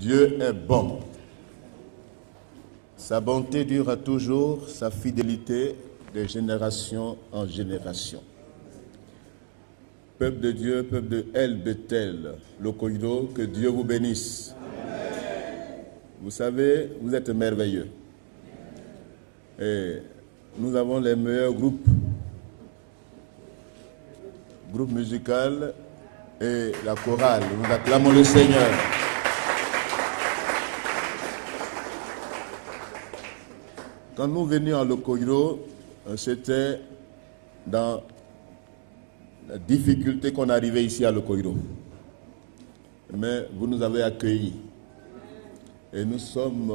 Dieu est bon. Sa bonté dure toujours, sa fidélité de génération en génération. Peuple de Dieu, peuple de El Bethel, Lokoido, que Dieu vous bénisse. Amen. Vous savez, vous êtes merveilleux. Et nous avons les meilleurs groupes musical et la chorale. Nous acclamons le Seigneur. Quand nous venions à Lokoido, c'était dans la difficulté qu'on arrivait ici à Lokoido. Mais vous nous avez accueillis. Et nous sommes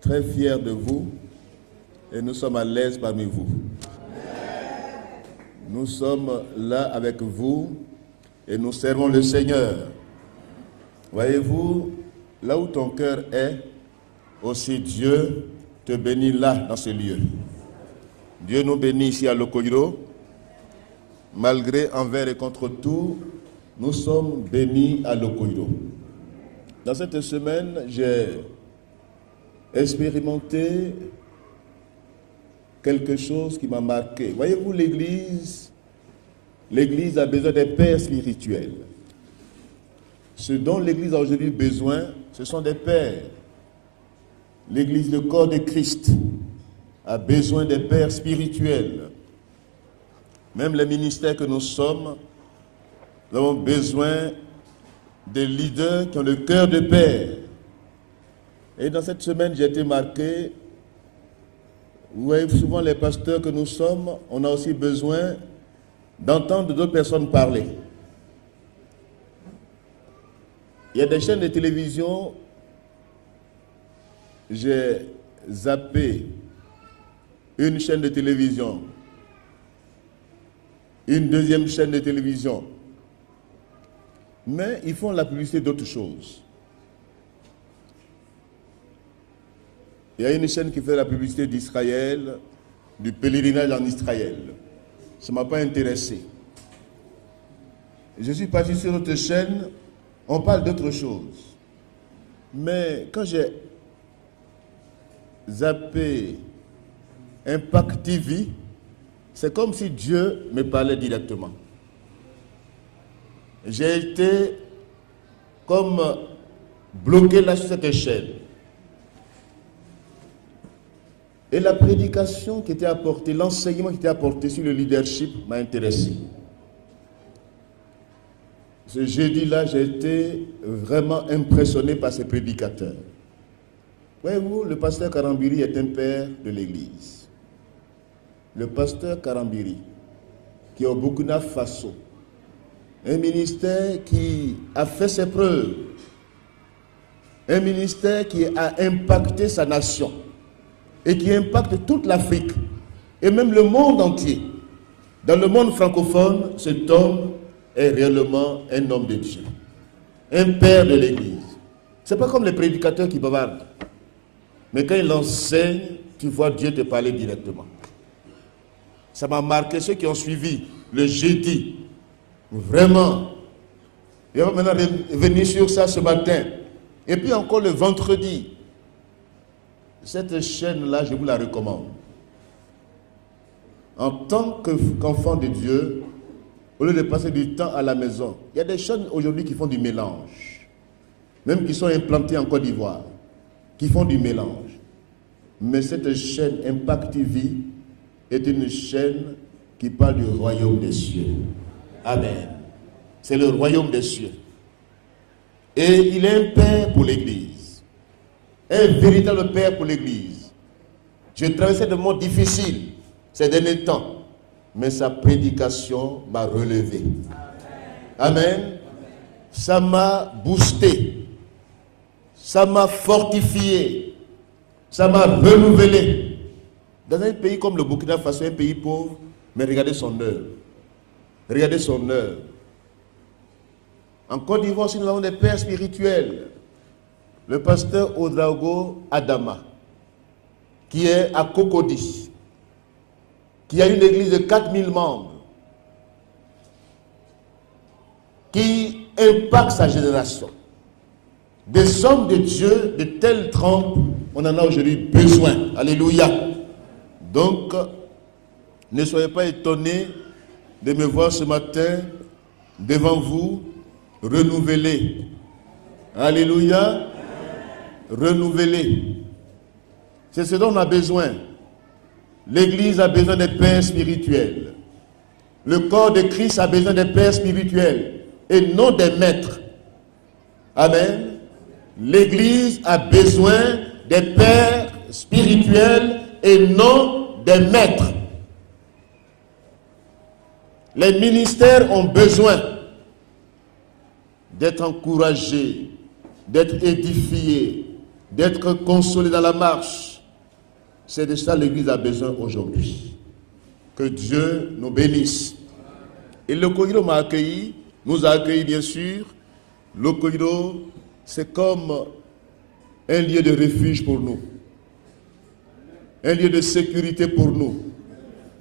très fiers de vous. Et nous sommes à l'aise parmi vous. Nous sommes là avec vous et nous servons le Seigneur. Voyez-vous, là où ton cœur est, aussi Dieu te bénit là, dans ce lieu. Dieu nous bénit ici à Lokoido. Malgré, envers et contre tout, nous sommes bénis à Lokoido. Dans cette semaine, j'ai expérimenté quelque chose qui m'a marqué. Voyez-vous, l'Église a besoin des pères spirituels. Ce dont l'Église a aujourd'hui besoin, ce sont des pères. L'Église, le corps de Christ, a besoin des pères spirituels. Même les ministères que nous sommes, nous avons besoin des leaders qui ont le cœur de père. Et dans cette semaine, j'ai été marqué. Vous voyez souvent les pasteurs que nous sommes, on a aussi besoin d'entendre d'autres personnes parler. Il y a des chaînes de télévision, j'ai zappé une chaîne de télévision, une deuxième chaîne de télévision, mais ils font la publicité d'autres choses. Il y a une chaîne qui fait la publicité d'Israël, du pèlerinage en Israël. Ça ne m'a pas intéressé. Je suis parti sur notre chaîne, on parle d'autre chose. Mais quand j'ai zappé Impact TV, c'est comme si Dieu me parlait directement. J'ai été comme bloqué là sur cette chaîne. Et la prédication qui était apportée, l'enseignement qui était apporté sur le leadership m'a intéressé. Ce jeudi-là, j'ai été vraiment impressionné par ces prédicateurs. Voyez-vous, le pasteur Karambiri est un père de l'Église. Le pasteur Karambiri, qui est au Burkina Faso, un ministère qui a fait ses preuves, un ministère qui a impacté sa nation et qui impacte toute l'Afrique et même le monde entier. Dans le monde francophone, cet homme est réellement un homme de Dieu, un père de l'Église. Ce n'est pas comme les prédicateurs qui bavardent, mais quand il enseigne, tu vois Dieu te parler directement. Ça m'a marqué, ceux qui ont suivi le jeudi, vraiment. Et on va maintenant revenir sur ça ce matin. Et puis encore le vendredi. Cette chaîne-là, je vous la recommande. En tant qu'enfant de Dieu, au lieu de passer du temps à la maison, il y a des chaînes aujourd'hui qui font du mélange, même qui sont implantées en Côte d'Ivoire, qui font du mélange. Mais cette chaîne Impact TV est une chaîne qui parle du royaume des cieux. Amen. C'est le royaume des cieux. Et il est un père pour l'Église. Un véritable père pour l'Église. J'ai traversé des moments difficiles ces derniers temps, mais sa prédication m'a relevé. Amen. Ça m'a boosté, ça m'a fortifié, ça m'a renouvelé. Dans un pays comme le Burkina Faso, un pays pauvre, mais regardez son œuvre. Regardez son œuvre. En Côte d'Ivoire, si nous avons des pères spirituels, le pasteur Odrago Adama, qui est à Cocody, qui a une église de 4000 membres, qui impacte sa génération. Des hommes de Dieu, de telle trempe, on en a aujourd'hui besoin. Alléluia. Donc, ne soyez pas étonnés de me voir ce matin devant vous, renouvelé. Alléluia. Renouvelé. C'est ce dont on a besoin. L'Église a besoin des pères spirituels. Le corps de Christ a besoin des pères spirituels et non des maîtres. Amen. L'Église a besoin des pères spirituels et non des maîtres. Les ministères ont besoin d'être encouragés, d'être édifiés, d'être consolés dans la marche. C'est de ça que l'Église a besoin aujourd'hui. Que Dieu nous bénisse. Et le Koiro m'a accueilli, nous a accueillis bien sûr. Le Koiro, c'est comme un lieu de refuge pour nous. Un lieu de sécurité pour nous.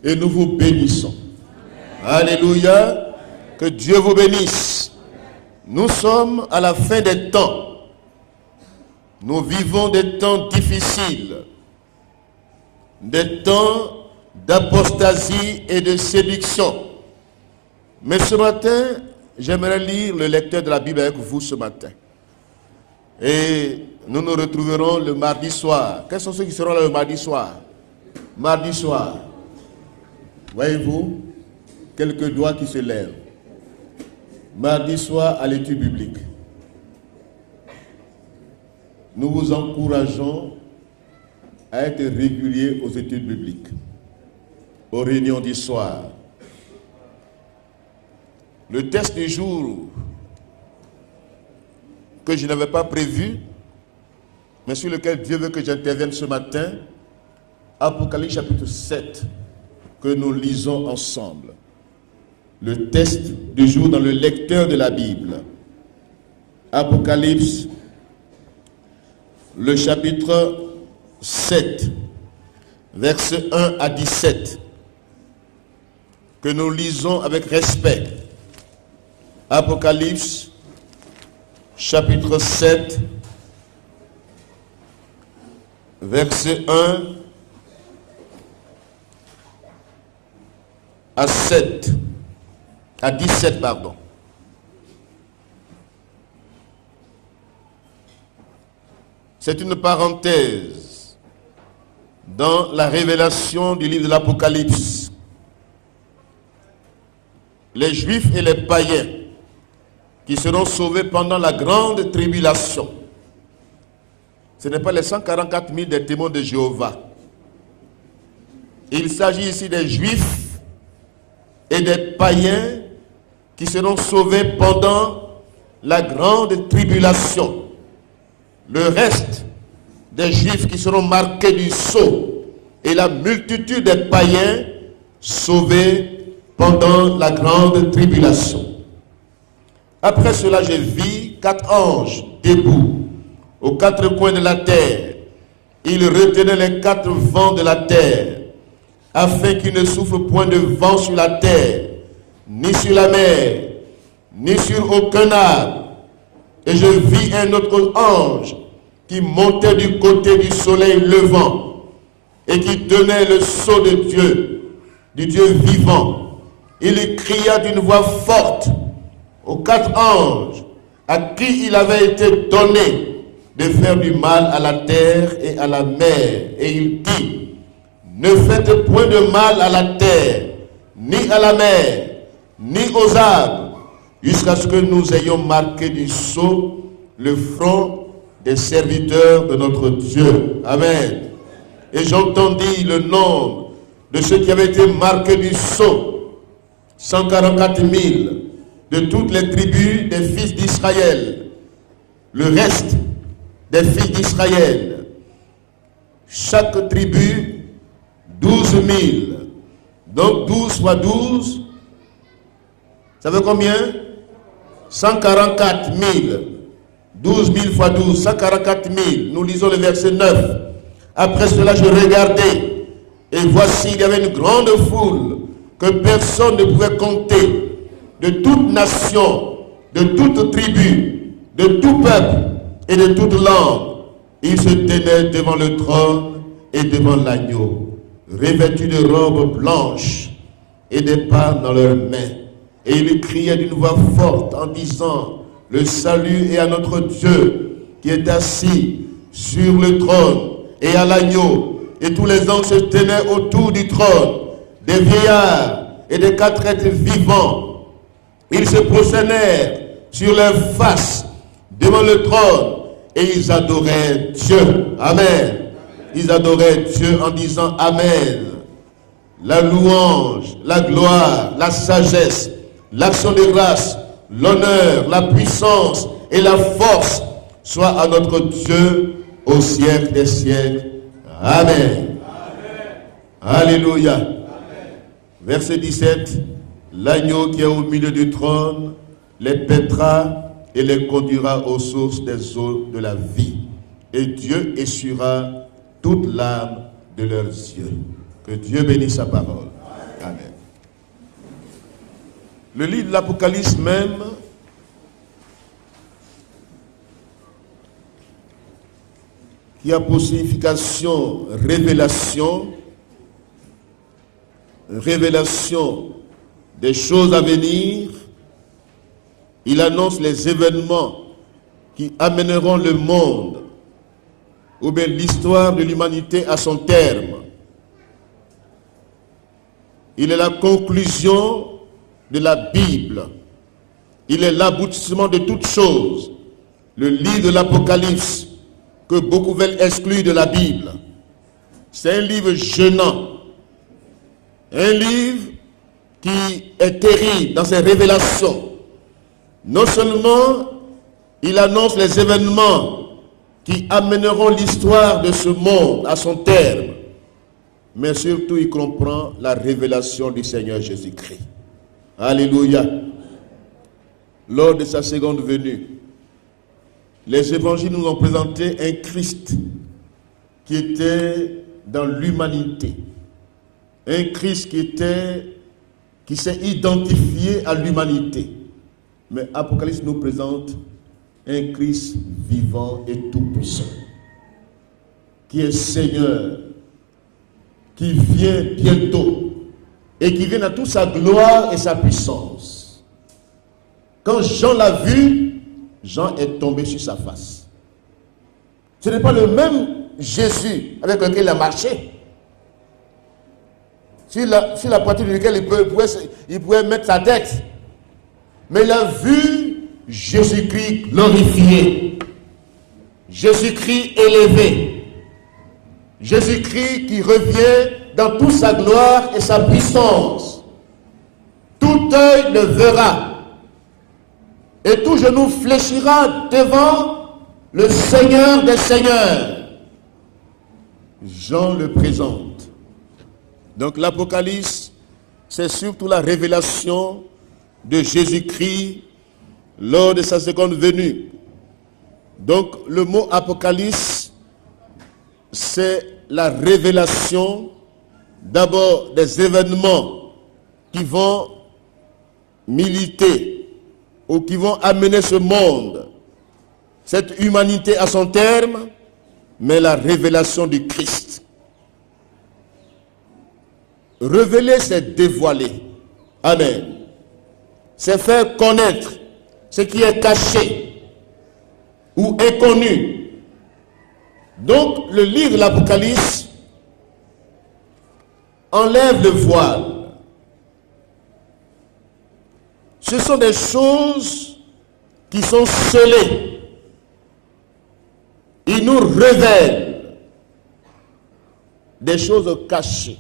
Et nous vous bénissons. Alléluia. Que Dieu vous bénisse. Nous sommes à la fin des temps. Nous vivons des temps difficiles. Des temps d'apostasie et de séduction. Mais ce matin, j'aimerais lire le lecteur de la Bible avec vous ce matin. Et nous nous retrouverons le mardi soir. Quels sont ceux qui seront là le mardi soir? Mardi soir. Voyez-vous, quelques doigts qui se lèvent. Mardi soir à l'étude biblique. Nous vous encourageons à être réguliers aux études bibliques, aux réunions du soir. Le texte du jour que je n'avais pas prévu, mais sur lequel Dieu veut que j'intervienne ce matin, Apocalypse chapitre 7, que nous lisons ensemble. Le texte du jour dans le lecteur de la Bible. Apocalypse, le chapitre 7, versets 1 à 17, que nous lisons avec respect. Apocalypse, chapitre 7, versets 1 à 7, à 17, pardon. C'est une parenthèse dans la révélation du livre de l'Apocalypse. Les Juifs et les païens qui seront sauvés pendant la grande tribulation. Ce n'est pas les 144 000 des témoins de Jéhovah. Il s'agit ici des Juifs et des païens qui seront sauvés pendant la grande tribulation. Le reste des Juifs qui seront marqués du sceau et la multitude des païens sauvés pendant la grande tribulation. Après cela, je vis 4 anges debout aux 4 coins de la terre. Ils retenaient les 4 vents de la terre, afin qu'il ne souffle point de vent sur la terre, ni sur la mer, ni sur aucun arbre. Et je vis un autre ange qui montait du côté du soleil levant et qui tenait le sceau de Dieu, du Dieu vivant. Il cria d'une voix forte aux 4 anges à qui il avait été donné de faire du mal à la terre et à la mer. Et il dit: ne faites point de mal à la terre, ni à la mer, ni aux arbres, jusqu'à ce que nous ayons marqué du sceau le front des serviteurs de notre Dieu. Amen. Et j'entendis le nombre de ceux qui avaient été marqués du sceau, 144 000 de toutes les tribus des fils d'Israël. Le reste des fils d'Israël, chaque tribu, 12 000. Donc 12 fois 12, ça fait combien? 144 000. 12 000 fois 12, 144 000. Nous lisons le verset 9. Après cela, je regardais, et voici, il y avait une grande foule que personne ne pouvait compter, de toute nation, de toute tribu, de tout peuple et de toute langue. Ils se tenaient devant le trône et devant l'agneau, revêtus de robes blanches et des palmes dans leurs mains. Et ils criaient d'une voix forte en disant, le salut est à notre Dieu qui est assis sur le trône et à l'agneau. Et tous les anges se tenaient autour du trône, des vieillards et des 4 êtres vivants. Ils se prosternèrent sur leurs faces devant le trône et ils adoraient Dieu. Amen. Ils adoraient Dieu en disant Amen. La louange, la gloire, la sagesse, l'action de grâce, l'honneur, la puissance et la force soient à notre Dieu au siècle des siècles. Amen. Alléluia. Amen. Verset 17. L'agneau qui est au milieu du trône les paîtra et les conduira aux sources des eaux de la vie. Et Dieu essuiera toute larme de leurs yeux. Que Dieu bénisse sa parole. Amen. Le livre de l'Apocalypse même qui a pour signification révélation des choses à venir. Il annonce les événements qui amèneront le monde ou bien l'histoire de l'humanité à son terme. Il est la conclusion de la Bible. Il est l'aboutissement de toutes choses. Le livre de l'Apocalypse que beaucoup veulent exclure de la Bible. C'est un livre gênant. Un livre qui est terrible dans ses révélations. Non seulement il annonce les événements qui amèneront l'histoire de ce monde à son terme, mais surtout il comprend la révélation du Seigneur Jésus-Christ. Alléluia. Lors de sa seconde venue, les évangiles nous ont présenté un Christ qui était dans l'humanité. Un Christ qui s'est identifié à l'humanité. Mais Apocalypse nous présente un Christ vivant et tout-puissant, qui est Seigneur, qui vient bientôt et qui vient dans toute sa gloire et sa puissance. Quand Jean l'a vu, Jean est tombé sur sa face. Ce n'est pas le même Jésus avec lequel il a marché. Sur la poitrine duquel il pouvait mettre sa tête. Mais il a vu Jésus-Christ glorifié. Jésus-Christ élevé. Jésus-Christ qui revient dans toute sa gloire et sa puissance. Tout œil le verra. Et tout genou fléchira devant le Seigneur des Seigneurs. Jean le présente. Donc l'Apocalypse, c'est surtout la révélation de Jésus-Christ lors de sa seconde venue. Donc le mot Apocalypse, c'est la révélation d'abord des événements qui vont militer ou qui vont amener ce monde, cette humanité à son terme, mais la révélation du Christ. Révéler, c'est dévoiler. Amen. C'est faire connaître ce qui est caché ou inconnu. Donc, le livre de l'Apocalypse enlève le voile. Ce sont des choses qui sont scellées. Il nous révèle des choses cachées.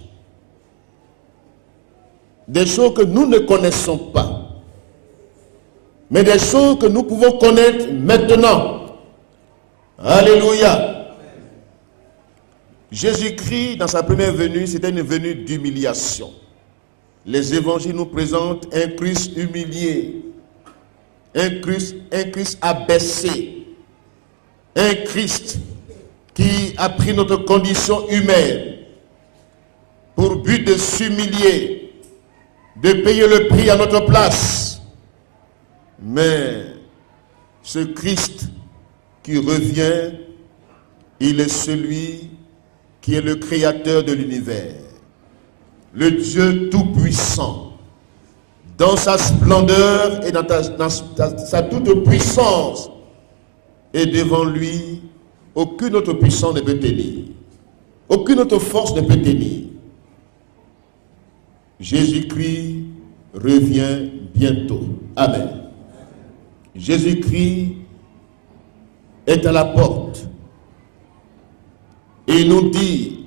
Des choses que nous ne connaissons pas. Mais des choses que nous pouvons connaître maintenant. Alléluia. Jésus-Christ, dans sa première venue, c'était une venue d'humiliation. Les évangiles nous présentent un Christ humilié, un Christ abaissé, un Christ qui a pris notre condition humaine pour but de s'humilier, de payer le prix à notre place. Mais ce Christ qui revient, il est celui qui est le créateur de l'univers, le Dieu tout-puissant, dans sa splendeur et dans sa toute puissance. Et devant lui, aucune autre puissance ne peut tenir. Aucune autre force ne peut tenir. Jésus-Christ revient bientôt. Amen. Jésus-Christ est à la porte. Et il nous dit,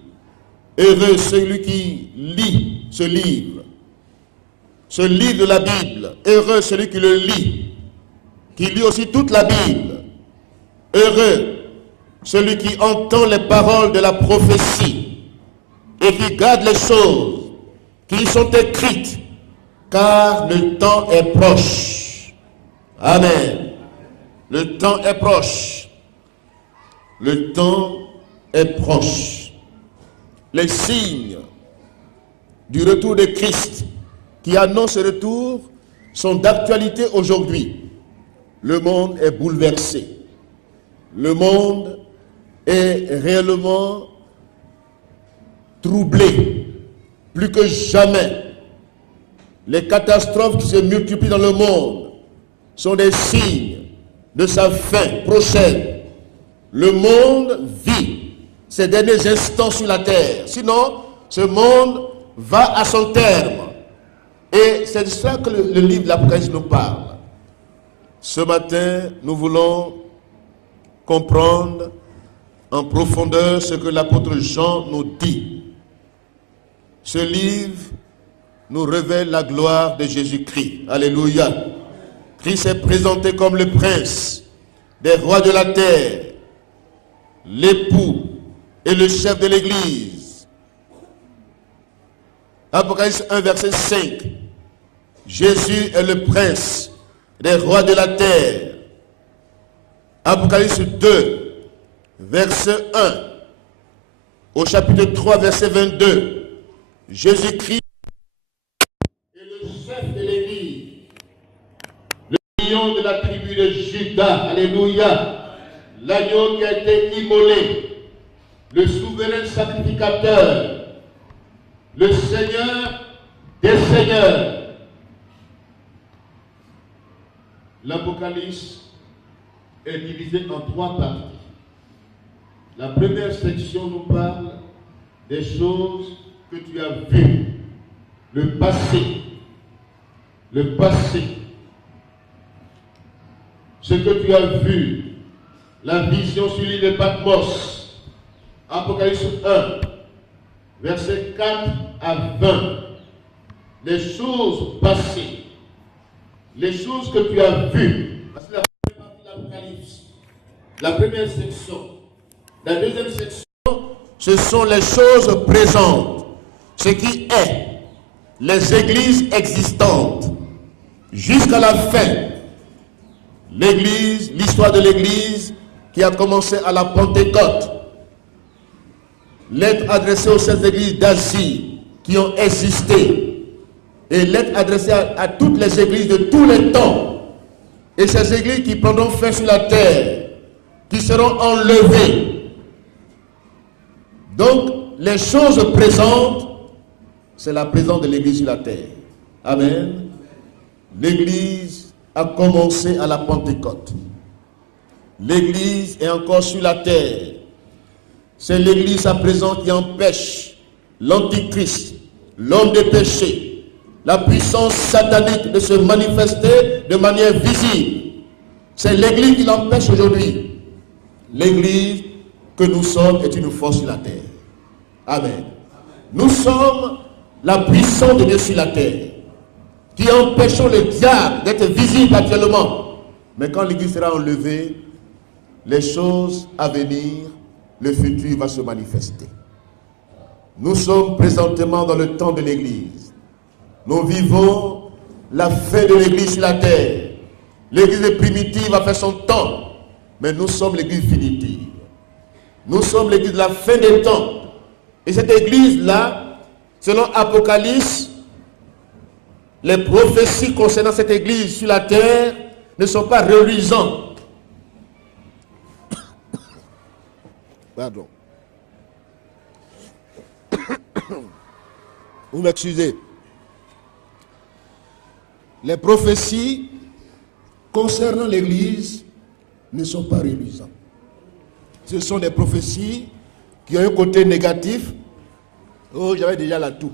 heureux celui qui lit ce livre de la Bible, heureux celui qui le lit, qui lit aussi toute la Bible, heureux celui qui entend les paroles de la prophétie et qui garde les choses qui sont écrites, car le temps est proche. Amen. Le temps est proche. Le temps est proche. Les signes du retour de Christ qui annoncent ce retour sont d'actualité aujourd'hui. Le monde est bouleversé. Le monde est réellement troublé. Plus que jamais, les catastrophes qui se multiplient dans le monde sont des signes de sa fin prochaine. Le monde vit ces derniers instants sur la terre. Sinon, ce monde va à son terme. Et c'est de cela que le livre de l'Apocalypse nous parle. Ce matin, nous voulons comprendre en profondeur ce que l'apôtre Jean nous dit. Ce livre nous révèle la gloire de Jésus-Christ. Alléluia. Christ est présenté comme le prince des rois de la terre, l'époux et le chef de l'Église. Apocalypse 1, verset 5. Jésus est le prince des rois de la terre. Apocalypse 2, verset 1. Au chapitre 3, verset 22. Jésus-Christ est le chef de l'Église, le lion de la tribu de Juda. Alléluia. L'agneau qui a été immolé, le souverain sacrificateur, le Seigneur des seigneurs. L'Apocalypse est divisé en 3 parties. La première section nous parle des choses que tu as vues, le passé, ce que tu as vu, la vision sur l'île de Patmos, Apocalypse 1, versets 4 à 20, les choses passées, les choses que tu as vues. C'est la première partie de l'Apocalypse, la première section. La deuxième section, ce sont les choses présentes, ce qui est, les églises existantes, jusqu'à la fin. L'église, l'histoire de l'église qui a commencé à la Pentecôte. Lettre adressée aux 7 églises d'Asie qui ont existé. Et lettre adressée à toutes les églises de tous les temps. Et ces églises qui prendront fin sur la terre, qui seront enlevées. Donc, les choses présentes, c'est la présence de l'église sur la terre. Amen. L'église a commencé à la Pentecôte. L'église est encore sur la terre. C'est l'église à présent qui empêche l'antichrist, l'homme de péché, la puissance satanique de se manifester de manière visible. C'est l'église qui l'empêche aujourd'hui. L'église que nous sommes est une force sur la terre. Amen. Nous sommes la puissance de Dieu sur la terre, qui empêchons le diable d'être visible actuellement. Mais quand l'église sera enlevée, les choses à venir, le futur va se manifester. Nous sommes présentement dans le temps de l'église. Nous vivons la fin de l'église sur la terre. L'église primitive a fait son temps, mais nous sommes l'église finitive. Nous sommes l'église de la fin des temps. Et cette église-là, selon Apocalypse, les prophéties concernant cette église sur la terre ne sont pas reluisantes. Pardon. Vous m'excusez. Les prophéties concernant l'Église ne sont pas réduisantes. Ce sont des prophéties qui ont un côté négatif. Oh, j'avais déjà là tout.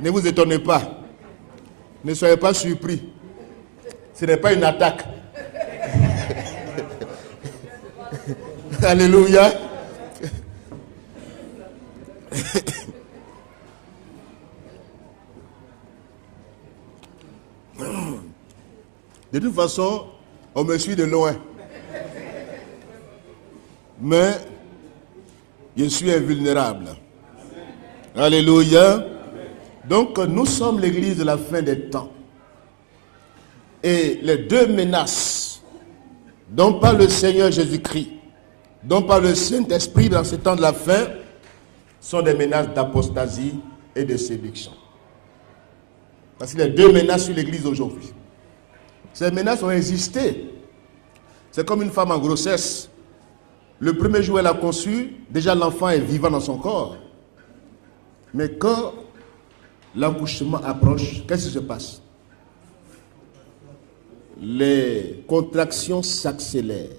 Ne vous étonnez pas. Ne soyez pas surpris. Ce n'est pas une attaque. Alléluia. De toute façon, on me suit de loin. Mais je suis invulnérable. Alléluia. Donc nous sommes l'église de la fin des temps. Et les deux menaces dont parle le Seigneur Jésus-Christ, dont parle le Saint-Esprit dans ce temps de la fin, sont des menaces d'apostasie et de séduction. Parce que les deux menaces sur l'église aujourd'hui. Ces menaces ont existé. C'est comme une femme en grossesse. Le premier jour elle a conçu, déjà l'enfant est vivant dans son corps. Mais quand l'accouchement approche, qu'est-ce qui se passe? Les contractions s'accélèrent.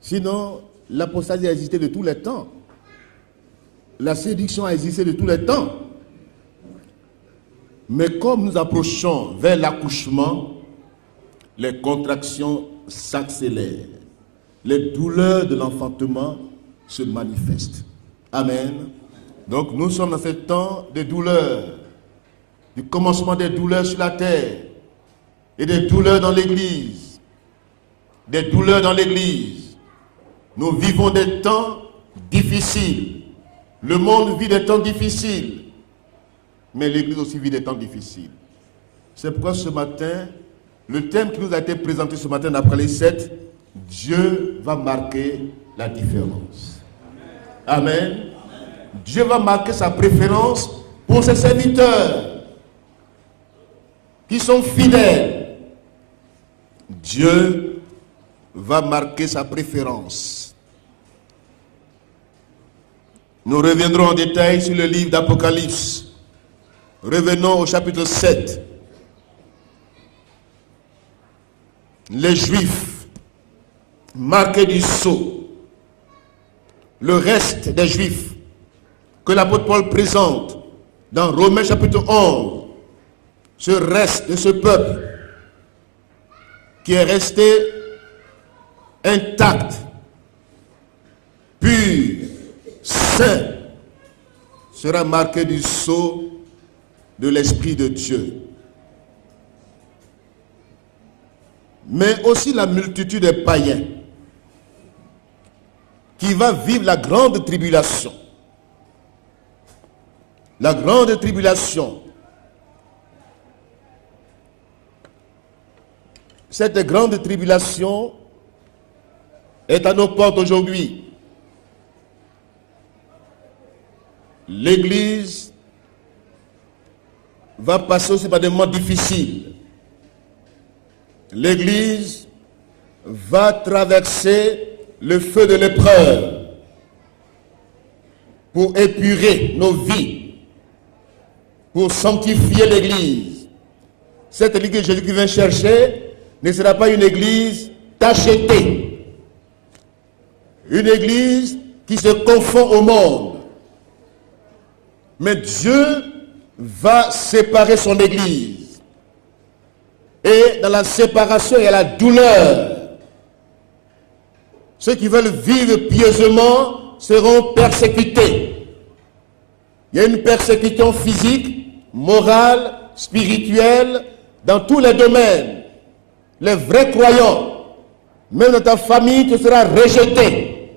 Sinon, l'apostasie a existé de tous les temps. La séduction a existé de tous les temps. Mais comme nous approchons vers l'accouchement, les contractions s'accélèrent. Les douleurs de l'enfantement se manifestent. Amen. Donc nous sommes dans ce temps de douleurs, du commencement des douleurs sur la terre et des douleurs dans l'église. Des douleurs dans l'église. Nous vivons des temps difficiles. Le monde vit des temps difficiles. Mais l'église aussi vit des temps difficiles. C'est pourquoi ce matin, le thème qui nous a été présenté ce matin d'après les 7, Dieu va marquer la différence. Amen. Amen. Dieu va marquer sa préférence pour ses serviteurs qui sont fidèles. Dieu va marquer sa préférence. Nous reviendrons en détail sur le livre d'Apocalypse. Revenons au chapitre 7. Les Juifs marqués du sceau. Le reste des Juifs que l'apôtre Paul présente dans Romains chapitre 11. Ce reste de ce peuple qui est resté intact, pur, saint, sera marqué du sceau de l'Esprit de Dieu. Mais aussi la multitude des païens qui va vivre la grande tribulation. La grande tribulation. Cette grande tribulation est à nos portes aujourd'hui. L'Église va passer aussi par des moments difficiles. L'Église va traverser le feu de l'épreuve pour épurer nos vies, pour sanctifier l'Église. Cette Église que Jésus vient chercher ne sera pas une Église tachetée, une Église qui se confond au monde. Mais Dieu va séparer son Église. Et dans la séparation, il y a la douleur. Ceux qui veulent vivre pieusement seront persécutés. Il y a une persécution physique, morale, spirituelle, dans tous les domaines. Les vrais croyants, même dans ta famille, tu seras rejeté.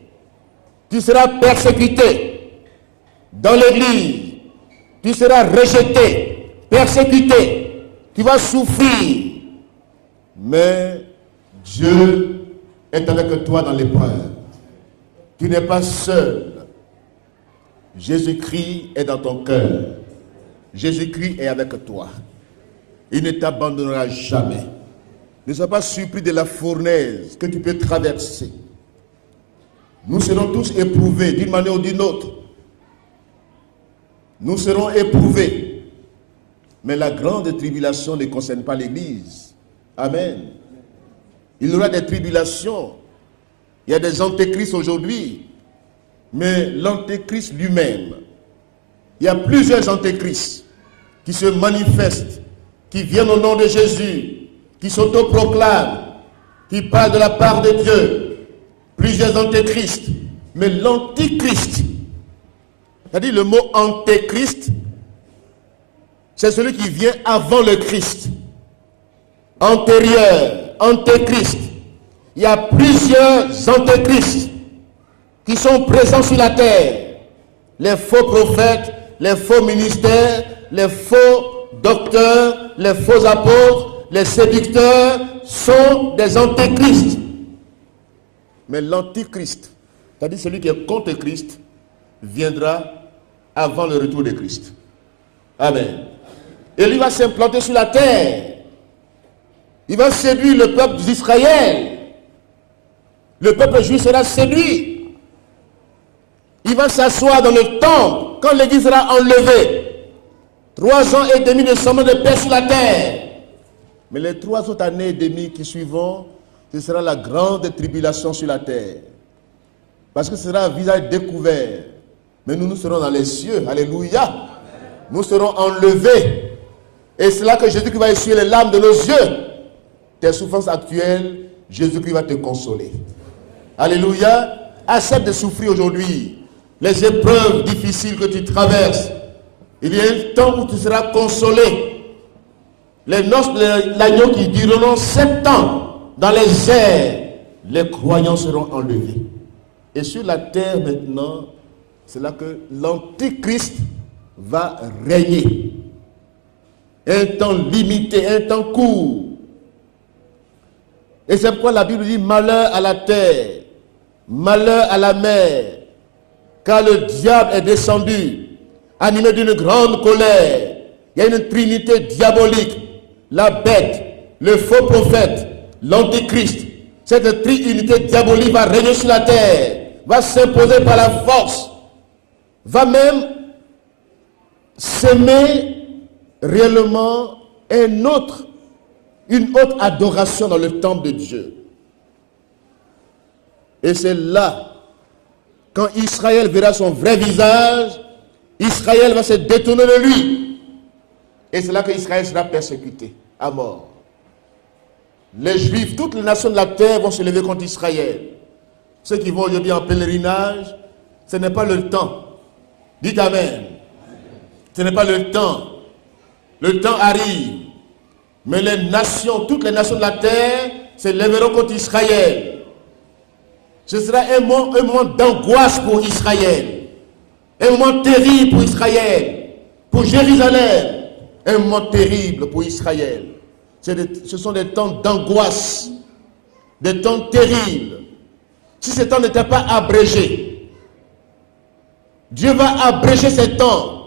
Tu seras persécuté. Dans l'église, tu seras rejeté, persécuté. Tu vas souffrir. Mais Dieu est avec toi dans l'épreuve. Tu n'es pas seul. Jésus-Christ est dans ton cœur. Jésus-Christ est avec toi. Il ne t'abandonnera jamais. Ne sois pas surpris de la fournaise que tu peux traverser. Nous serons tous éprouvés d'une manière ou d'une autre. Nous serons éprouvés. Mais la grande tribulation ne concerne pas l'Église. Amen. Il y aura des tribulations. Il y a des antéchrists aujourd'hui. Mais l'antéchrist lui-même, il y a plusieurs antéchrists qui se manifestent, qui viennent au nom de Jésus, qui s'autoproclament, qui parlent de la part de Dieu. Plusieurs antéchrists. Mais l'antichrist, c'est-à-dire le mot antéchrist, c'est celui qui vient avant le Christ. Antérieur, antéchrist. Il y a plusieurs antéchrists qui sont présents sur la terre. Les faux prophètes, les faux ministères, les faux docteurs, les faux apôtres, les séducteurs sont des antéchrists. Mais l'antichrist, c'est-à-dire celui qui est contre Christ, viendra avant le retour de Christ. Amen. Et lui va s'implanter sur la terre. Il va séduire le peuple d'Israël. Le peuple juif sera séduit. Il va s'asseoir dans le temple quand l'église sera enlevée. 3 ans et demi de sommet de paix sur la terre. Mais les 3 autres années et demie qui suivront, ce sera la grande tribulation sur la terre. Parce que ce sera un visage découvert. Mais nous serons dans les cieux. Alléluia. Nous serons enlevés. Et c'est là que Jésus-Christ va essuyer les larmes de nos yeux. Tes souffrances actuelles, Jésus-Christ va te consoler. Alléluia. Accepte de souffrir aujourd'hui. Les épreuves difficiles que tu traverses. Il y a un temps où tu seras consolé. Les noces de l'agneau qui dureront 7 ans dans les airs, les croyants seront enlevés. Et sur la terre maintenant, c'est là que l'antichrist va régner. Un temps limité, un temps court. Et c'est pourquoi la Bible dit malheur à la terre, malheur à la mer, car le diable est descendu, animé d'une grande colère. Il y a une trinité diabolique, la bête, le faux prophète, l'antichrist. Cette trinité diabolique va régner sur la terre, va s'imposer par la force, va même s'aimer réellement une autre adoration dans le temple de Dieu. Et c'est là, quand Israël verra son vrai visage, Israël va se détourner de lui. Et c'est là que Israël sera persécuté à mort. Les Juifs, toutes les nations de la terre vont se lever contre Israël. Ceux qui vont aujourd'hui en pèlerinage, ce n'est pas le temps. Dites Amen. Ce n'est pas le temps. Le temps arrive. Mais les nations, toutes les nations de la terre se lèveront contre Israël. Ce sera un moment d'angoisse pour Israël. Un moment terrible pour Israël. Pour Jérusalem. Un moment terrible pour Israël. Ce sont des temps d'angoisse. Des temps terribles. Si ces temps n'étaient pas abrégés, Dieu va abréger ces temps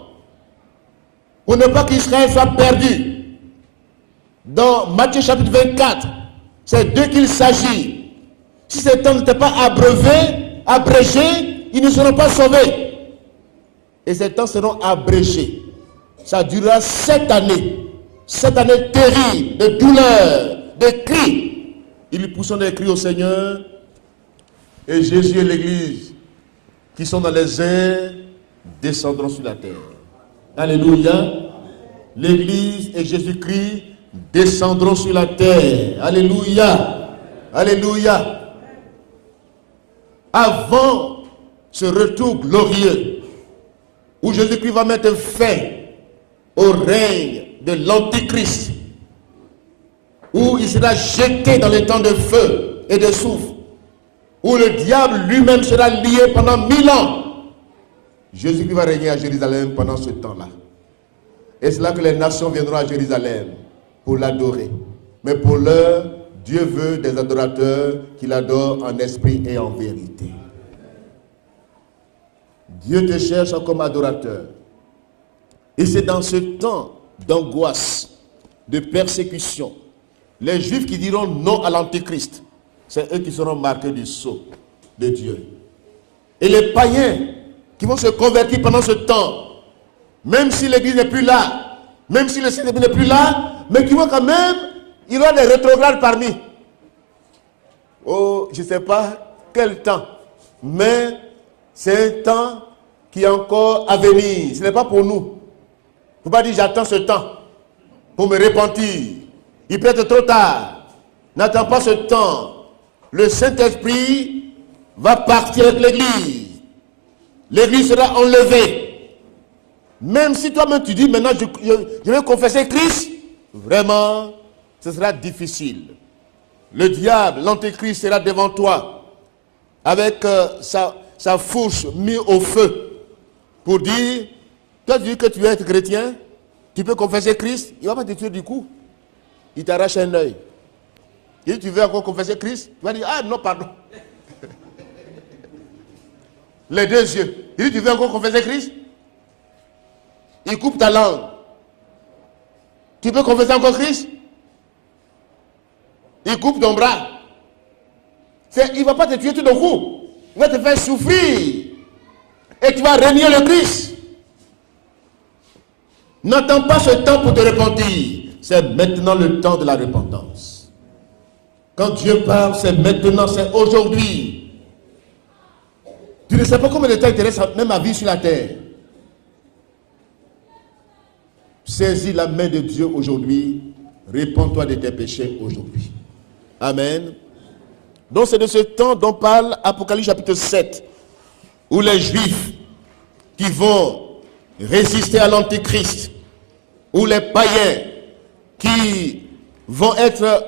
pour ne pas qu'Israël soit perdu. Dans Matthieu chapitre 24, c'est d'eux qu'il s'agit. Si ces temps n'étaient pas abrégés, ils ne seront pas sauvés. Et ces temps seront abrégés. Ça durera 7 années. 7 années terribles, de douleur, de cris. Ils pousseront des cris au Seigneur. Et Jésus et l'Église, qui sont dans les airs, descendront sur la terre. Alléluia. L'Église et Jésus-Christ descendront sur la terre. Alléluia. Alléluia. Avant ce retour glorieux, où Jésus-Christ va mettre fin au règne de l'Antichrist, où il sera jeté dans les temps de feu et de soufre, où le diable lui-même sera lié pendant 1000 ans. Jésus-Christ va régner à Jérusalem pendant ce temps-là. Et c'est là que les nations viendront à Jérusalem pour l'adorer. Mais pour l'heure, Dieu veut des adorateurs qui l'adorent en esprit et en vérité. Dieu te cherche comme adorateur. Et c'est dans ce temps d'angoisse, de persécution, les Juifs qui diront non à l'Antéchrist, c'est eux qui seront marqués du sceau de Dieu. Et les païens qui vont se convertir pendant ce temps, même si l'église n'est plus là, même si le Saint-Esprit n'est plus là, mais qui vont quand même, il y aura des rétrogrades parmi. Oh, je ne sais pas quel temps, mais c'est un temps qui est encore à venir. Ce n'est pas pour nous. Il ne faut pas dire j'attends ce temps pour me repentir. Il peut être trop tard. N'attends pas ce temps. Le Saint-Esprit va partir avec l'église. L'église sera enlevée. Même si toi-même tu dis maintenant je vais confesser Christ, vraiment, ce sera difficile. Le diable, l'antéchrist sera devant toi avec sa fourche mise au feu pour dire, toi tu dis que tu veux être chrétien, tu peux confesser Christ, il ne va pas te tuer du coup. Il t'arrache un œil. Il dit, tu veux encore confesser Christ? Tu vas dire, ah non, pardon. Les deux yeux. Il dit, tu veux encore confesser Christ? Il coupe ta langue. Tu peux confesser encore Christ? Il coupe ton bras. Il ne va pas te tuer tout d'un coup. Il va te faire souffrir. Et tu vas renier le Christ. N'attends pas ce temps pour te repentir. C'est maintenant le temps de la repentance. Quand Dieu parle, c'est maintenant, c'est aujourd'hui. Tu ne sais pas combien de temps il te reste même à vivre sur la terre. Saisis la main de Dieu aujourd'hui. Répands-toi de tes péchés aujourd'hui. Amen. Donc c'est de ce temps dont parle Apocalypse chapitre 7, où les Juifs qui vont résister à l'Antéchrist, où les païens qui vont être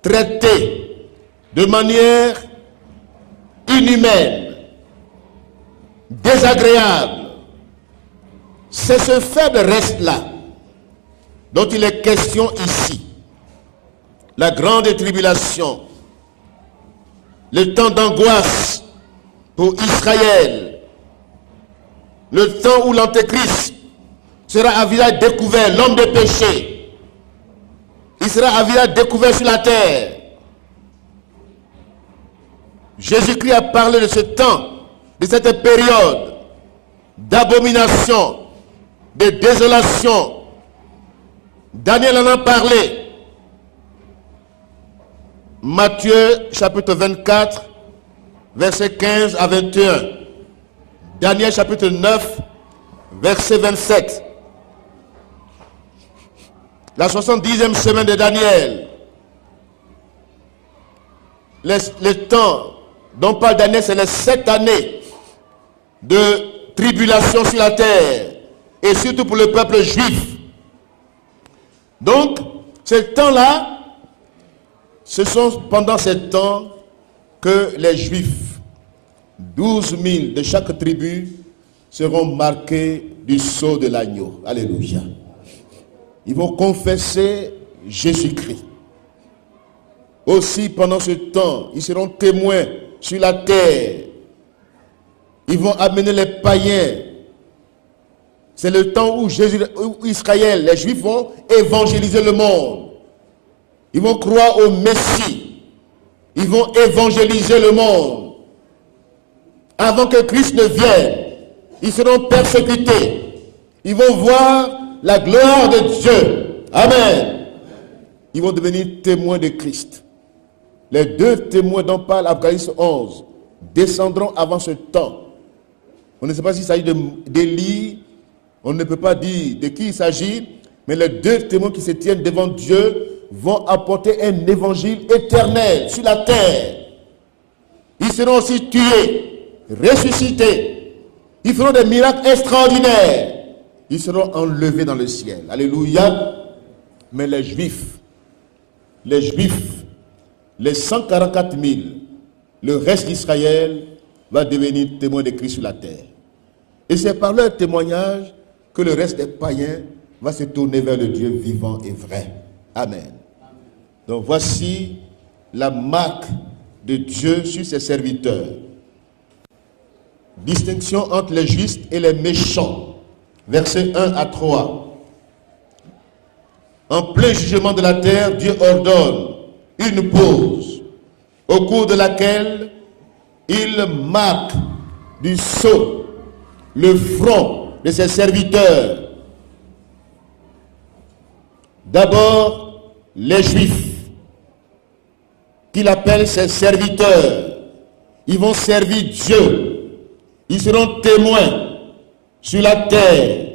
traités de manière inhumaine, désagréable. C'est ce faible reste-là dont il est question ici. La grande tribulation, le temps d'angoisse pour Israël, le temps où l'Antéchrist sera à visage découvert, l'homme de péché. Il sera à visage découvert sur la terre. Jésus-Christ a parlé de ce temps, de cette période d'abomination, de désolation. Daniel en a parlé. Matthieu chapitre 24, versets 15 à 21. Daniel chapitre 9, verset 27. La 70e semaine de Daniel. Le temps dont parle Daniel, c'est les 7 années de tribulation sur la terre. Et surtout pour le peuple juif. Donc, ce temps-là, ce sont pendant ce temps que les Juifs, 12 000 de chaque tribu, seront marqués du sceau de l'agneau. Alléluia. Ils vont confesser Jésus-Christ. Aussi, pendant ce temps, ils seront témoins sur la terre. Ils vont amener les païens. C'est le temps où Israël, les Juifs vont évangéliser le monde. Ils vont croire au Messie. Ils vont évangéliser le monde. Avant que Christ ne vienne, ils seront persécutés. Ils vont voir la gloire de Dieu. Amen. Ils vont devenir témoins de Christ. Les deux témoins dont parle Apocalypse 11 descendront avant ce temps. On ne sait pas s'il s'agit d'Élie. On ne peut pas dire de qui il s'agit. Mais les deux témoins qui se tiennent devant Dieu vont apporter un évangile éternel sur la terre. Ils seront aussi tués, ressuscités. Ils feront des miracles extraordinaires. Ils seront enlevés dans le ciel. Alléluia. Mais les Juifs, les 144 000, le reste d'Israël va devenir témoin de Christ sur la terre. Et c'est par leur témoignage que le reste des païens va se tourner vers le Dieu vivant et vrai. Amen. Donc voici la marque de Dieu sur ses serviteurs. Distinction entre les justes et les méchants. Versets 1 à 3. En plein jugement de la terre, Dieu ordonne une pause, au cours de laquelle il marque du sceau le front de ses serviteurs. D'abord, les Juifs, qu'il appelle ses serviteurs. Ils vont servir Dieu. Ils seront témoins sur la terre.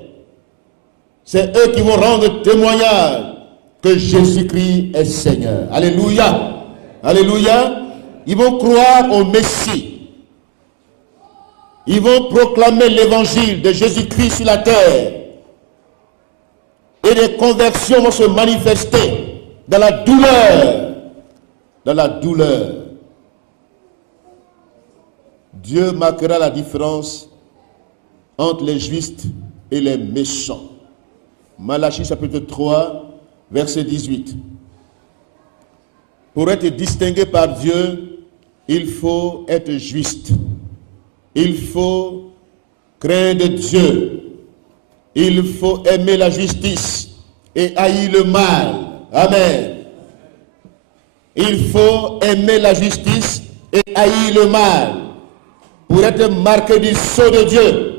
C'est eux qui vont rendre témoignage que Jésus-Christ est Seigneur. Alléluia. Alléluia. Ils vont croire au Messie. Ils vont proclamer l'évangile de Jésus-Christ sur la terre. Et des conversions vont se manifester dans la douleur. Dans la douleur. Dieu marquera la différence entre les justes et les méchants. Malachie chapitre 3, verset 18. Pour être distingué par Dieu, il faut être juste. Il faut craindre Dieu. Il faut aimer la justice et haïr le mal. Amen. Il faut aimer la justice et haïr le mal pour être marqué du sceau de Dieu,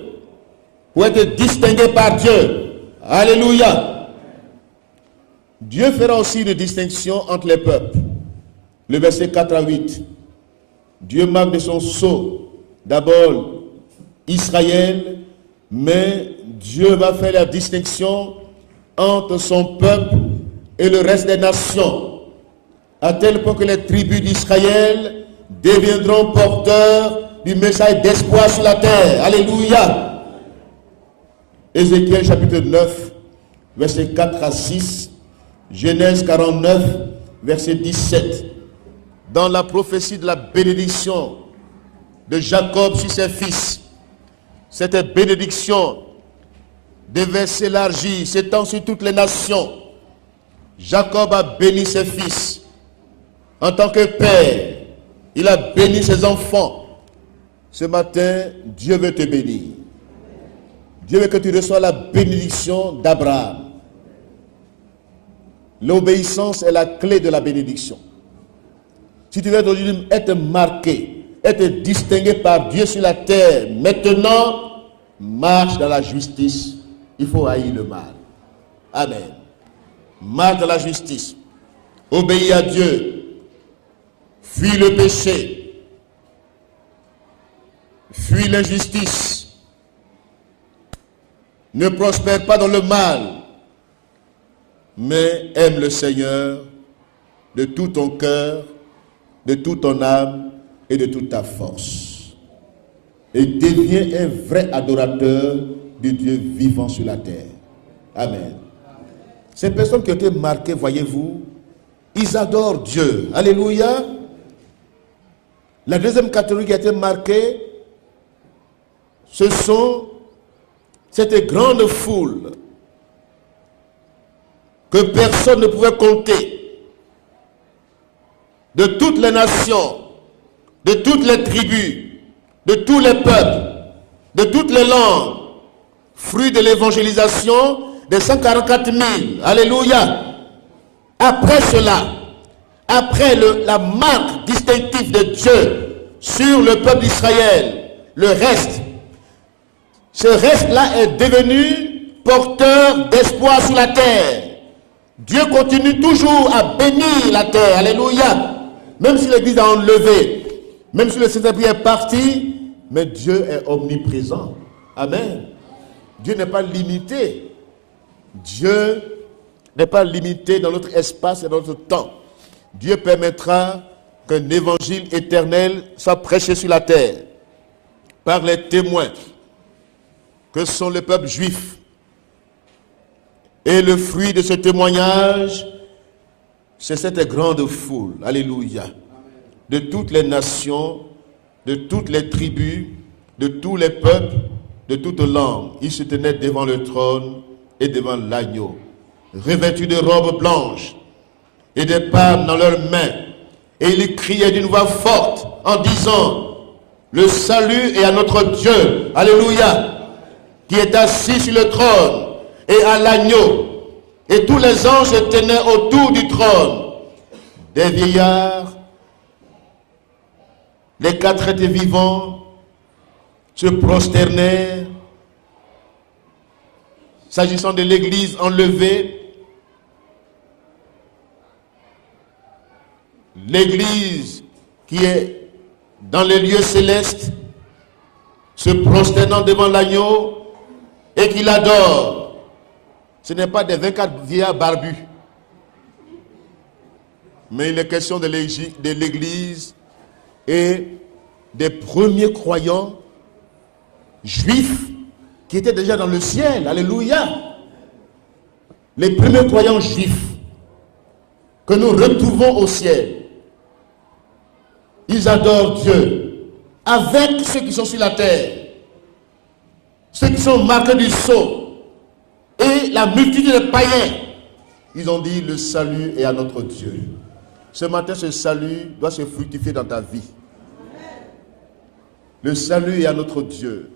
pour être distingué par Dieu. Alléluia. Dieu fera aussi une distinction entre les peuples. Le verset 4 à 8. Dieu marque de son sceau d'abord Israël, mais Dieu va faire la distinction entre son peuple et le reste des nations, à tel point que les tribus d'Israël deviendront porteurs du message d'espoir sur la terre. Alléluia. Ézéchiel chapitre 9, verset 4 à 6, Genèse 49, verset 17. Dans la prophétie de la bénédiction de Jacob sur ses fils, cette bénédiction devait s'élargir, s'étendre sur toutes les nations. Jacob a béni ses fils. En tant que père, il a béni ses enfants. Ce matin, Dieu veut te bénir. Dieu veut que tu reçoives la bénédiction d'Abraham. L'obéissance est la clé de la bénédiction. Si tu veux aujourd'hui être marqué, être distingué par Dieu sur la terre, maintenant, marche dans la justice. Il faut haïr le mal. Amen. Marche dans la justice. Obéis à Dieu. Fuis le péché. Fuis l'injustice. Ne prospère pas dans le mal, mais aime le Seigneur de tout ton cœur, de toute ton âme et de toute ta force. Et deviens un vrai adorateur de Dieu vivant sur la terre. Amen. Ces personnes qui ont été marquées, voyez-vous, ils adorent Dieu. Alléluia. La deuxième catégorie qui a été marquée, ce sont cette grande foule que personne ne pouvait compter, de toutes les nations, de toutes les tribus, de tous les peuples, de toutes les langues, fruit de l'évangélisation des 144 000. Alléluia. Après cela, après la marque distinctive de Dieu sur le peuple d'Israël, le reste, ce reste-là est devenu porteur d'espoir sur la terre. Dieu continue toujours à bénir la terre. Alléluia. Même si l'Église a enlevé, même si le Saint-Esprit est parti, mais Dieu est omniprésent. Amen. Dieu n'est pas limité. Dieu n'est pas limité dans notre espace et dans notre temps. Dieu permettra qu'un évangile éternel soit prêché sur la terre par les témoins que sont les peuples juifs. Et le fruit de ce témoignage, c'est cette grande foule, alléluia, de toutes les nations, de toutes les tribus, de tous les peuples, de toutes langues. Ils se tenaient devant le trône et devant l'agneau, revêtus de robes blanches et des palmes dans leurs mains. Et ils criaient d'une voix forte en disant, le salut est à notre Dieu, alléluia, qui est assis sur le trône et à l'agneau. Et tous les anges se tenaient autour du trône. Des vieillards, les 4 êtres vivants, se prosternèrent. S'agissant de l'église enlevée, l'église qui est dans les lieux célestes, se prosternant devant l'agneau et qui l'adore. Ce n'est pas des 24 vieillards barbus, mais il est question de l'église et des premiers croyants juifs qui étaient déjà dans le ciel. Alléluia. Les premiers croyants juifs que nous retrouvons au ciel. Ils adorent Dieu avec ceux qui sont sur la terre, ceux qui sont marqués du sceau et la multitude de païens. Ils ont dit le salut est à notre Dieu. Ce matin, ce salut doit se fructifier dans ta vie. Le salut est à notre Dieu.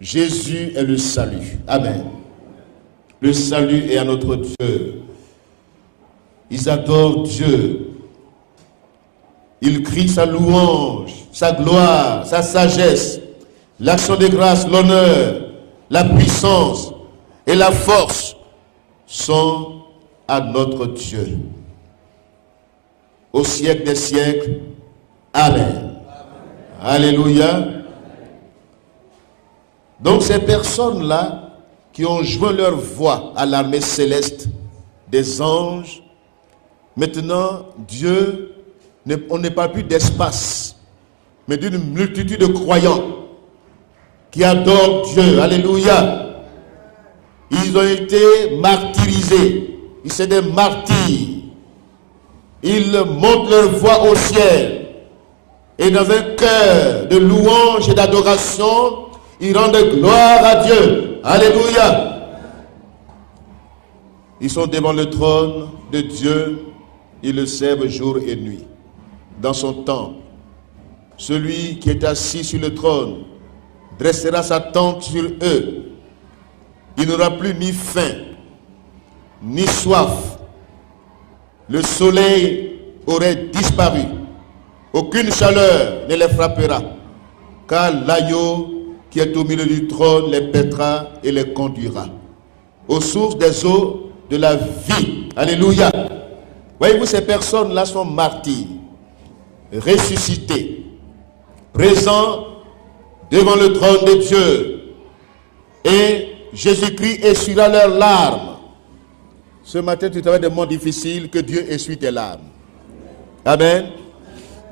Jésus est le salut. Amen. Le salut est à notre Dieu. Ils adorent Dieu. Ils crient sa louange, sa gloire, sa sagesse, l'action de grâce, l'honneur, la puissance et la force sont à notre Dieu. Au siècle des siècles. Amen. Alléluia. Donc ces personnes-là qui ont joint leur voix à l'armée céleste des anges, maintenant Dieu, on n'est pas plus d'espace, mais d'une multitude de croyants qui adorent Dieu. Alléluia. Ils ont été martyrisés. Ils sont des martyrs. Ils montent leur voix au ciel. Et dans un cœur de louange et d'adoration, ils rendent gloire à Dieu. Alléluia. Ils sont devant le trône de Dieu. Ils le servent jour et nuit. Dans son temple, celui qui est assis sur le trône dressera sa tente sur eux. Il n'aura plus ni faim, ni soif. Le soleil aurait disparu. Aucune chaleur ne les frappera, car l'agneau qui est au milieu du trône les paîtra et les conduira aux sources des eaux de la vie. Alléluia. Voyez-vous, ces personnes-là sont martyrs, ressuscités, présents devant le trône de Dieu. Et Jésus-Christ essuiera leurs larmes. Ce matin, tu travailles des moments difficiles, que Dieu essuie tes larmes. Amen.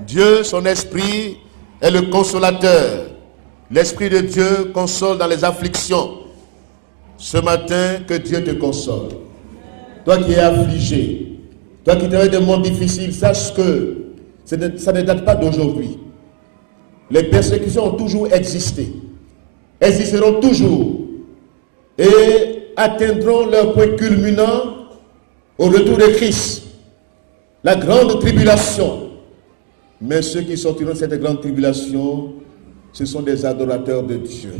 Dieu, son esprit, est le consolateur. L'esprit de Dieu console dans les afflictions. Ce matin, que Dieu te console. Toi qui es affligé, toi qui travailles des moments difficiles, sache que ça ne date pas d'aujourd'hui. Les persécutions ont toujours existé, existeront toujours et atteindront leur point culminant au retour de Christ, la grande tribulation. Mais ceux qui sortiront de cette grande tribulation, ce sont des adorateurs de Dieu.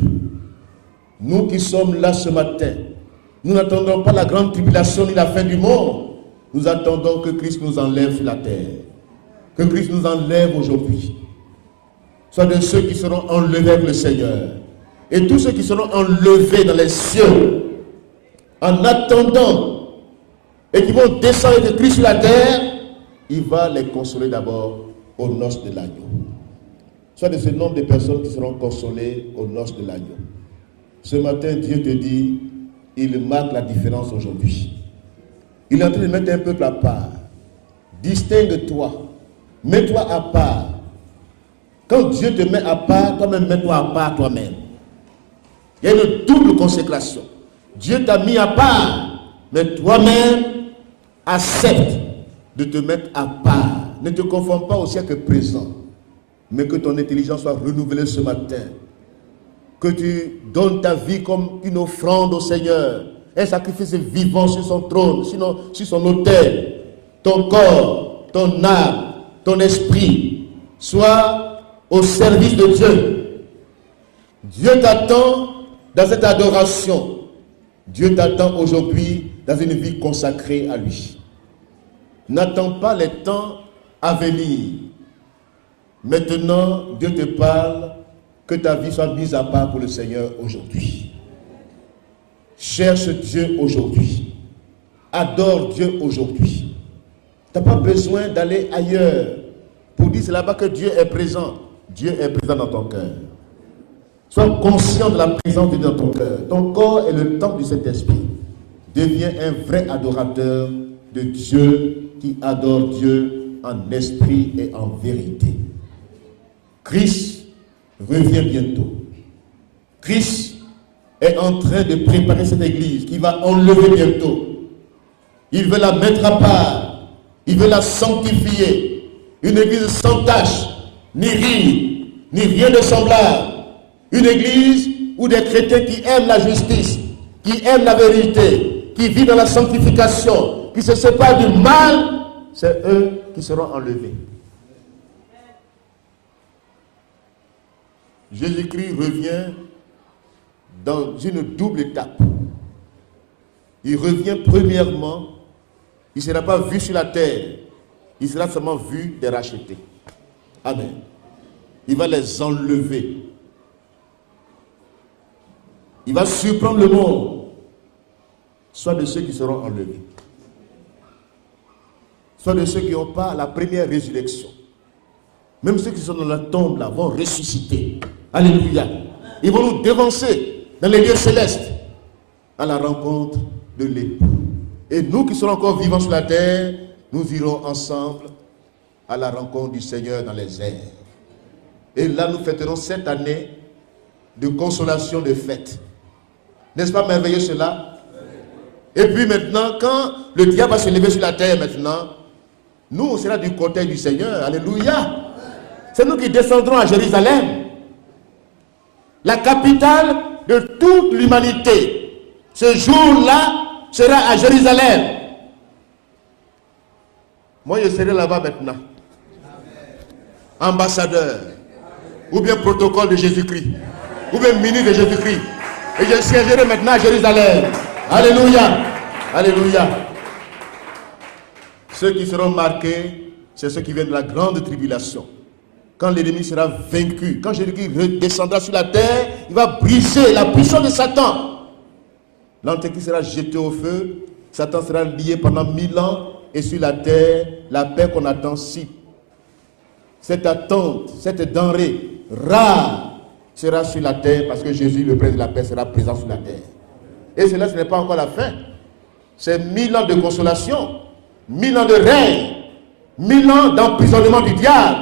Nous qui sommes là ce matin, nous n'attendons pas la grande tribulation ni la fin du monde. Nous attendons que Christ nous enlève sur la terre. Que Christ nous enlève aujourd'hui. Soit de ceux qui seront enlevés avec le Seigneur. Et tous ceux qui seront enlevés dans les cieux, en attendant, et qui vont descendre avec Christ sur la terre, il va les consoler d'abord aux noces de l'agneau. Soit de ce nombre de personnes qui seront consolées aux noces de l'agneau. Ce matin, Dieu te dit, il marque la différence aujourd'hui. Il est en train de mettre un peuple à part. Distingue-toi. Mets-toi à part. Quand Dieu te met à part, toi-même mets-toi à part toi-même. Il y a une double consécration. Dieu t'a mis à part, mais toi-même accepte de te mettre à part. Ne te conforme pas au siècle présent, mais que ton intelligence soit renouvelée ce matin. Que tu donnes ta vie comme une offrande au Seigneur, un sacrifice vivant sur son trône, sinon sur son autel. Ton corps, ton âme, ton esprit soient au service de Dieu. Dieu t'attend dans cette adoration. Dieu t'attend aujourd'hui dans une vie consacrée à lui. N'attends pas les temps à venir. Maintenant, Dieu te parle que ta vie soit mise à part pour le Seigneur aujourd'hui. Cherche Dieu aujourd'hui. Adore Dieu aujourd'hui. Tu n'as pas besoin d'aller ailleurs pour dire c'est là-bas que Dieu est présent. Dieu est présent dans ton cœur. Sois conscient de la présence de Dieu dans ton cœur. Ton corps est le temple du Saint-Esprit. Deviens un vrai adorateur de Dieu qui adore Dieu en esprit et en vérité. Christ revient bientôt. Christ est en train de préparer cette église qu'il va enlever bientôt. Il veut la mettre à part. Il veut la sanctifier. Une église sans tache, ni rire, ni rien de semblable. Une église où des chrétiens qui aiment la justice, qui aiment la vérité, qui vivent dans la sanctification, qui se séparent du mal, c'est eux qui seront enlevés. Jésus-Christ revient dans une double étape. Il revient premièrement, il ne sera pas vu sur la terre, il sera seulement vu des rachetés. Amen. Il va les enlever. Il va surprendre le monde, soit de ceux qui seront enlevés, soit de ceux qui n'ont pas la première résurrection. Même ceux qui sont dans la tombe là vont ressusciter. Alléluia. Ils vont nous devancer dans les lieux célestes à la rencontre de l'époux. Et nous qui serons encore vivants sur la terre, nous irons ensemble à la rencontre du Seigneur dans les airs. Et là, nous fêterons cette année de consolation, de fête. N'est-ce pas merveilleux cela? Et puis maintenant, quand le diable va se lever sur la terre maintenant, nous, on sera du côté du Seigneur. Alléluia. C'est nous qui descendrons à Jérusalem, la capitale de toute l'humanité. Ce jour-là sera à Jérusalem. Moi, je serai là-bas maintenant. Ambassadeur, ou bien protocole de Jésus-Christ, ou bien ministre de Jésus-Christ. Et je siégerai maintenant à Jérusalem. Alléluia. Alléluia. Ceux qui seront marqués, c'est ceux qui viennent de la grande tribulation. Quand l'ennemi sera vaincu, quand Jésus-Christ redescendra sur la terre, il va briser la puissance de Satan. L'Antéchrist sera jeté au feu, Satan sera lié pendant 1000 ans, et sur la terre, la paix qu'on attend si. Cette attente, cette denrée rare sera sur la terre parce que Jésus, le prince de la paix, sera présent sur la terre. Et cela, ce n'est pas encore la fin. C'est 1000 ans de consolation, 1000 ans de règne, 1000 ans d'emprisonnement du diable,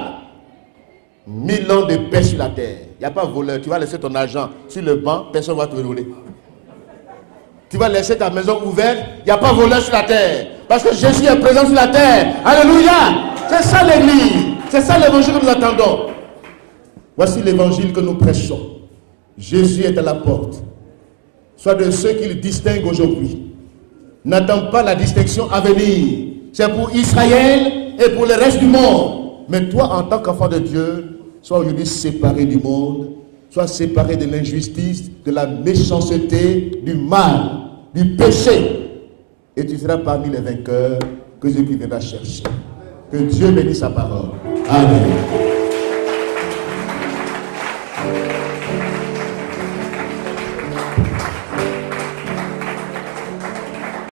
1000 ans de paix sur la terre. Il n'y a pas voleur. Tu vas laisser ton argent sur le banc, personne ne va te rouler. Tu vas laisser ta maison ouverte, il n'y a pas voleur sur la terre. Parce que Jésus est présent sur la terre. Alléluia. C'est ça l'église. C'est ça l'évangile que nous attendons. Voici l'évangile que nous prêchons. Jésus est à la porte. Sois de ceux qui le distinguent aujourd'hui. N'attends pas la distinction à venir. C'est pour Israël et pour le reste du monde. Mais toi, en tant qu'enfant de Dieu, sois aujourd'hui séparé du monde. Sois séparé de l'injustice, de la méchanceté, du mal, du péché. Et tu seras parmi les vainqueurs que Jésus viendra chercher. Que Dieu bénisse sa parole. Amen.